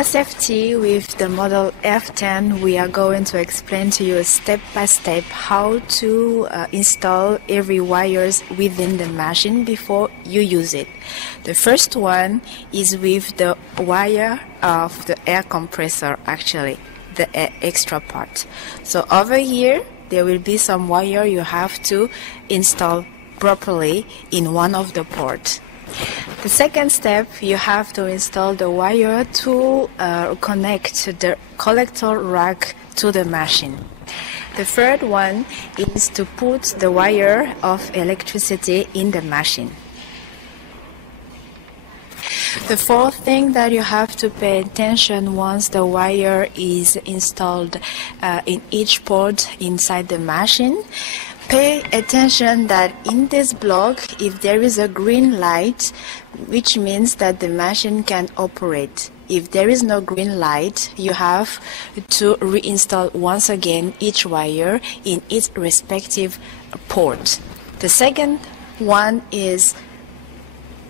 your safety, with the model F10, we are going to explain to you step by step how to install every wires within the machine before you use it. The first one is with the wire of the air compressor, actually, the extra part. So over here, there will be some wire you have to install properly in one of the ports. The second step, you have to install the wire to connect the collector rack to the machine. The third one is to put the wire of electricity in the machine. The fourth thing that you have to pay attention once the wire is installed in each port inside the machine, pay attention that in this block, if there is a green light, which means that the machine can operate. If there is no green light, you have to reinstall once again each wire in its respective port. The second one is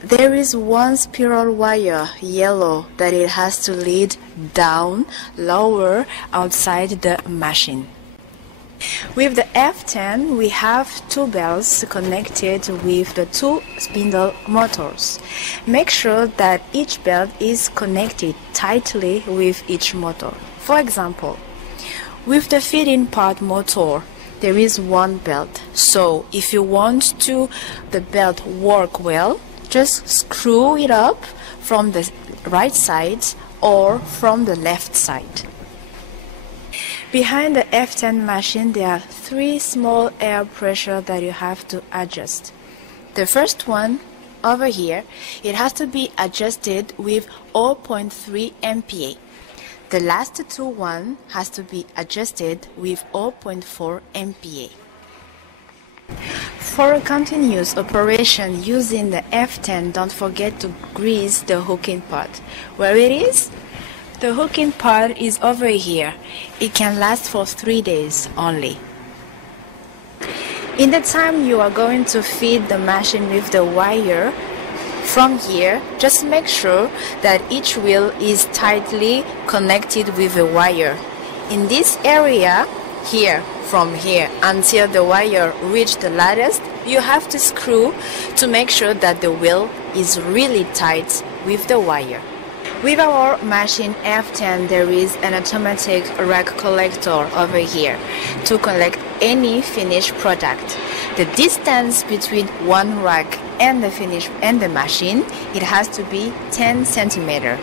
there is one spiral wire, yellow, that it has to lead down, lower, outside the machine. With the F10, we have two belts connected with the two spindle motors. Make sure that each belt is connected tightly with each motor. For example, with the feed-in part motor, there is one belt. So if you want the belt work well, just screw it up from the right side or from the left side. Behind the F10 machine, there are three small air pressure that you have to adjust. The first one, over here, it has to be adjusted with 0.3 MPa. The last two one has to be adjusted with 0.4 MPa. For a continuous operation using the F10, don't forget to grease the hooking part. Where it is? The hooking part is over here. It can last for 3 days only. In the time you are going to feed the machine with the wire, from here, just make sure that each wheel is tightly connected with the wire. In this area, here, from here until the wire reaches the lattice, you have to screw to make sure that the wheel is really tight with the wire. With our machine F10, there is an automatic rack collector over here to collect any finished product. The distance between one rack and the machine, it has to be 10 centimeters.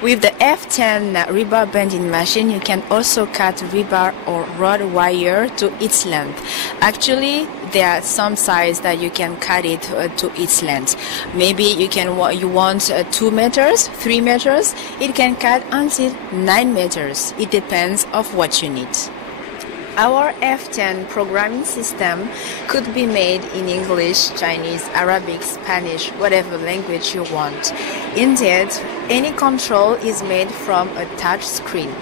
With the F10 rebar bending machine, you can also cut rebar or rod wire to its length. Actually, there are some size that you can cut it to its length. Maybe you want 2 meters, 3 meters. It can cut until 9 meters. It depends of what you need. Our F10 programming system could be made in English, Chinese, Arabic, Spanish, whatever language you want. Indeed, any control is made from a touch screen.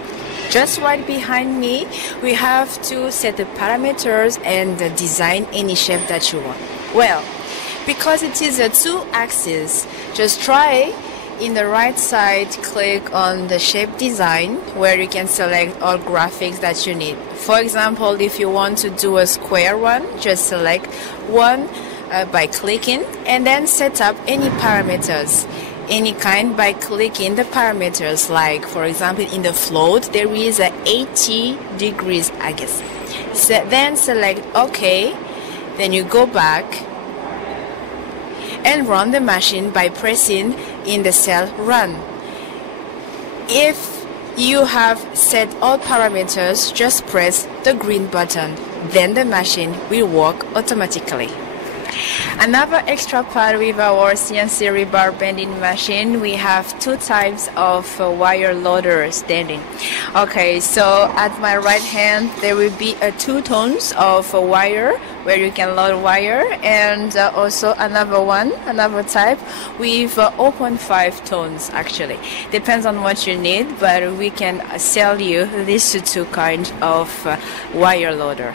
Just right behind me, we have to set the parameters and design any shape that you want. Well, because it is a 2-axis, just try in the right side, click on the shape design where you can select all graphics that you need. For example, if you want to do a square one, just select one by clicking and then set up any parameters. Any kind by clicking the parameters, like for example in the float there is a 80 degrees, I guess. So then select OK, then you go back and run the machine by pressing in the cell Run. If you have set all parameters, just press the green button, then the machine will work automatically. Another extra part with our CNC rebar bending machine, we have two types of wire loader standing. Okay, so at my right hand there will be 2 tones of wire where you can load wire, and also another type with 0.5 tones actually. Depends on what you need, but we can sell you these two kinds of wire loader.